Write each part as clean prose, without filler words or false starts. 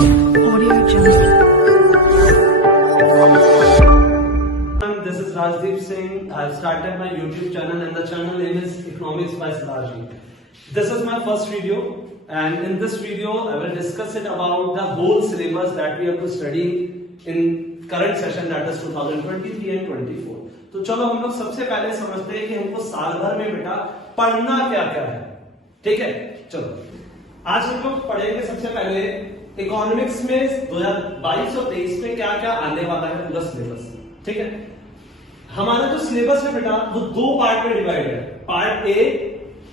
Audio Jungle. This is Rajdeep Singh. I have started my YouTube channel and the channel name is Economics by Siddharji. This is my first video and in this video I will discuss it about the whole syllabus that we have to study in current session, that is 2023 and 24. तो चलो हम लोग सबसे पहले समझते हैं कि हमको साल भर में बेटा पढ़ना क्या क्या है। ठीक है, चलो आज हम लोग पढ़ेंगे सबसे पहले इकोनॉमिक्स में 2022 और 23 में क्या क्या आने वाला है पूरा सिलेबस। ठीक है, हमारा जो सिलेबस है बेटा वो दो पार्ट में डिवाइड है, part A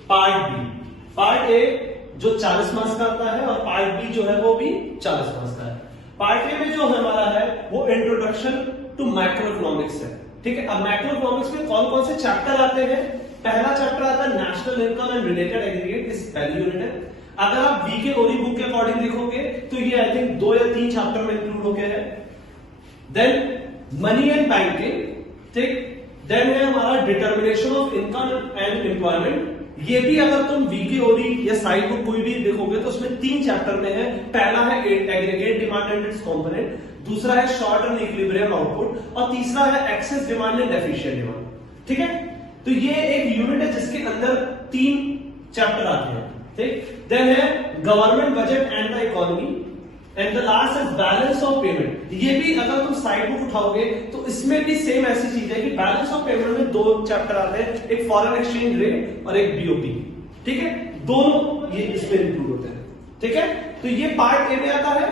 part B. Part A जो 40 मार्क्स का आता है और पार्ट बी जो है वो भी 40 मार्क्स का है। पार्ट ए में जो हमारा है वो इंट्रोडक्शन टू मैक्रो इकोनॉमिक्स है। ठीक है, अब मैक्रो इकोनॉमिक्स में कौन कौन से चैप्टर आते हैं? पहला चैप्टर आता है national income and related aggregate, इस पहली यूनिट है। अगर आप वी के ओरी बुक के अकॉर्डिंग देखोगे तो ये आई थिंक 2 या 3 चैप्टर में इंक्लूड हो गया है। देन मनी एंड बैंकिंग, ठीक। देन है हमारा determination of income and employment, ये भी अगर तुम वी के ओरी या साइड बुक कोई भी देखोगे तो उसमें 3 चैप्टर में है। पहला है aggregate demand and it's component, दूसरा है शॉर्ट एंड इक्विलिब्रियम आउटपुट और तीसरा है excess demand and deficient demand. ठीक है, तो ये एक यूनिट है जिसके अंदर 3 चैप्टर आते हैं। ठीक, देन है government budget and the economy and the last is balance of payment. ये भी अगर तुम साइड बुक उठाओगे तो इसमें भी सेम ऐसी चीज है कि बैलेंस ऑफ पेमेंट में 2 चैप्टर आते हैं, एक फॉरेन एक्सचेंज रेट और एक बीओपी। ठीक है, दोनों ये इसमें इंक्लूड होते हैं। ठीक है, तो ये पार्ट ए में आता है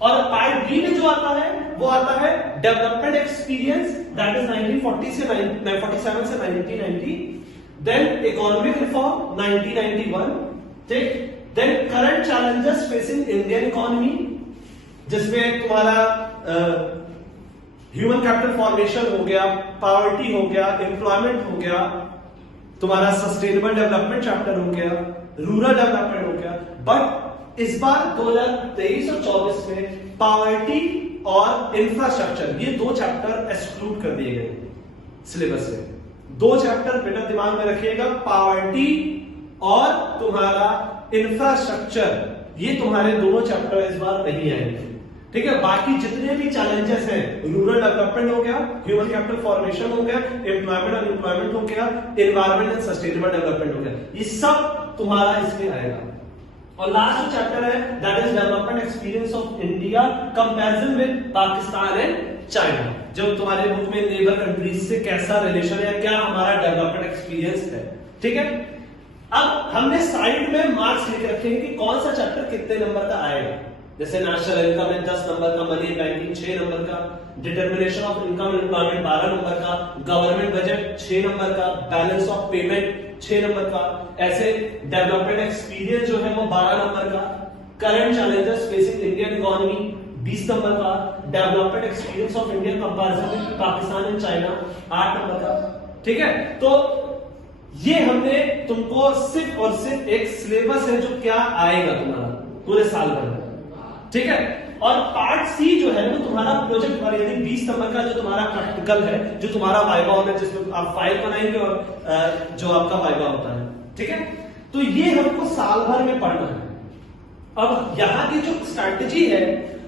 और पार्ट बी में जो आता है वो आता है डेवलपमेंट एक्सपीरियंस, दैट इज 1947 से 1990। Then economic reform 1991। ठीक, then current challenges facing Indian economy, जिसमें तुम्हारा ह्यूमन कैपिटल फॉर्मेशन हो गया, पॉवर्टी हो गया, एम्प्लॉयमेंट हो गया, तुम्हारा सस्टेनेबल डेवलपमेंट चैप्टर हो गया, रूरल डेवलपमेंट हो गया। बट इस बार 2023 और 24 में पॉवर्टी और इंफ्रास्ट्रक्चर, ये 2 चैप्टर एक्सक्लूड कर दिए गए सिलेबस से। 2 चैप्टर बेटा दिमाग में रखिएगा, पॉवर्टी और तुम्हारा इंफ्रास्ट्रक्चर, ये तुम्हारे दोनों चैप्टर इस बार नहीं आएंगे। ठीक है, बाकी जितने भी चैलेंजेस हैं, रूरल डेवलपमेंट हो गया, ह्यूमन कैपिटल फॉर्मेशन हो गया, एम्प्लॉयमेंट और एम्प्लॉयमेंट हो गया, एनवायरमेंट एंड सस्टेनेबल डेवलपमेंट हो गया, ये सब तुम्हारा इसमें आएगा। और लास्ट जो चैप्टर है that is development experience of India comparison with Pakistan and China, जो तुम्हारे बुक में नेबर कंट्रीज से कैसा रिलेशन है, क्या हमारा डेवलपमेंट एक्सपीरियंस है। ठीक है, अब हमने साइड में मार्क्स लिख रखे हैं कि कौन सा चैप्टर कितने नंबर का आएगा। जैसे नेशनल इनकम में 10 नंबर का, मनी बैंकिंग 6 नंबर का, determination of income employment 12 number का, गवर्नमेंट बजट 6 नंबर का, बैलेंस ऑफ पेमेंट 6 नंबर का, ऐसे डेवलपमेंट एक्सपीरियंस जो है वो 12 नंबर का, current challenges facing Indian economy 20 number का, development experience of India comparison with Pakistan and China 8 number का। ठीक है, तो ये हमने तुमको सिर्फ और सिर्फ एक सिलेबस है जो क्या आएगा तुम्हारा पूरे साल भर में। ठीक है, और पार्ट सी जो है वो तुम्हारा प्रोजेक्ट वाले, यानी 20 नंबर का जो तुम्हारा प्रैक्टिकल है, जो तुम्हारा वाइवा होगा, जिसमें आप फाइल बनाएंगे और जो आपका वाइवा होता है। ठीक है, तो ये हमको साल भर में पढ़ना है। अब यहाँ की जो स्ट्रैटेजी है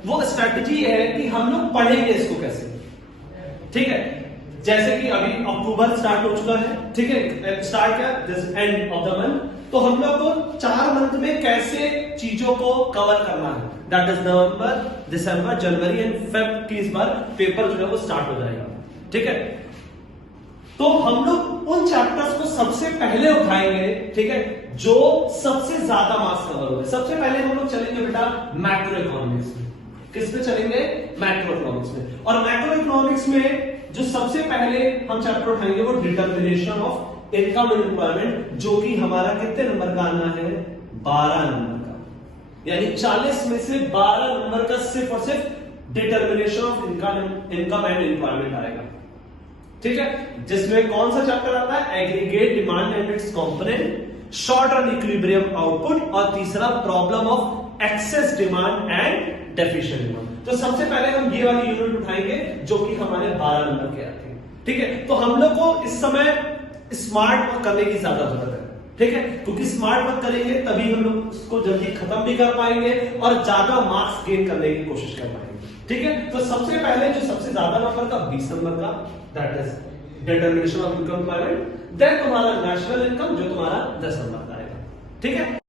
वो स्ट्रैटेजी है कि हम लोग पढ़ेंगे इसको कैसे। ठीक है, जैसे कि अभी अक्टूबर स्टार्ट हो चुका है। ठीक है, स्टार्ट क्या this end of the month, तो हम लोग को 4 मंथ में कैसे चीजों को कवर करना है, that is November, December, January and Feb की इस बार पेपर जो है वो स्टार्ट हो जाएगा। ठीक है, तो हम लोग उन चैप्टर्स को सबसे पहले उठाएंगे, ठीक है, जो सबसे ज्यादा मार्क्स कवर हो गए। सबसे पहले हम लोग चलेंगे बेटा मैक्रो इकोनॉमिक्स में। किस पे चलेंगे? मैक्रो इकोनॉमिक्स में। और मैक्रो इकोनॉमिक्स में जो सबसे पहले हम चैप्टर उठाएंगे वो determination of income and employment, जो कि हमारा कितने नंबर का आना है? 12 नंबर का, यानी 40 में से 12 नंबर का सिर्फ और सिर्फ determination of income and employment आएगा। ठीक है, जिसमें कौन सा चैप्टर आता है? Aggregate demand and it's component, short run equilibrium output और तीसरा problem of excess demand and deficient demand. तो सबसे पहले हम ये वाली यूनिट उठाएंगे जो कि हमारे 12 नंबर के आते हैं। ठीक है, तो हम लोग को इस समय स्मार्ट वर्क करने की ज्यादा जरूरत है। ठीक है, क्योंकि स्मार्ट वर्क करेंगे तभी हम लोग उसको जल्दी खत्म भी कर पाएंगे और ज्यादा मार्क्स गेन करने की कोशिश कर पाएंगे। ठीक है, तो सबसे पहले जो सबसे ज्यादा नंबर का 20 नंबर का, that is determination of income employment, then तुम्हारा नेशनल इनकम जो तुम्हारा 10 नंबर का आएगा। ठीक है।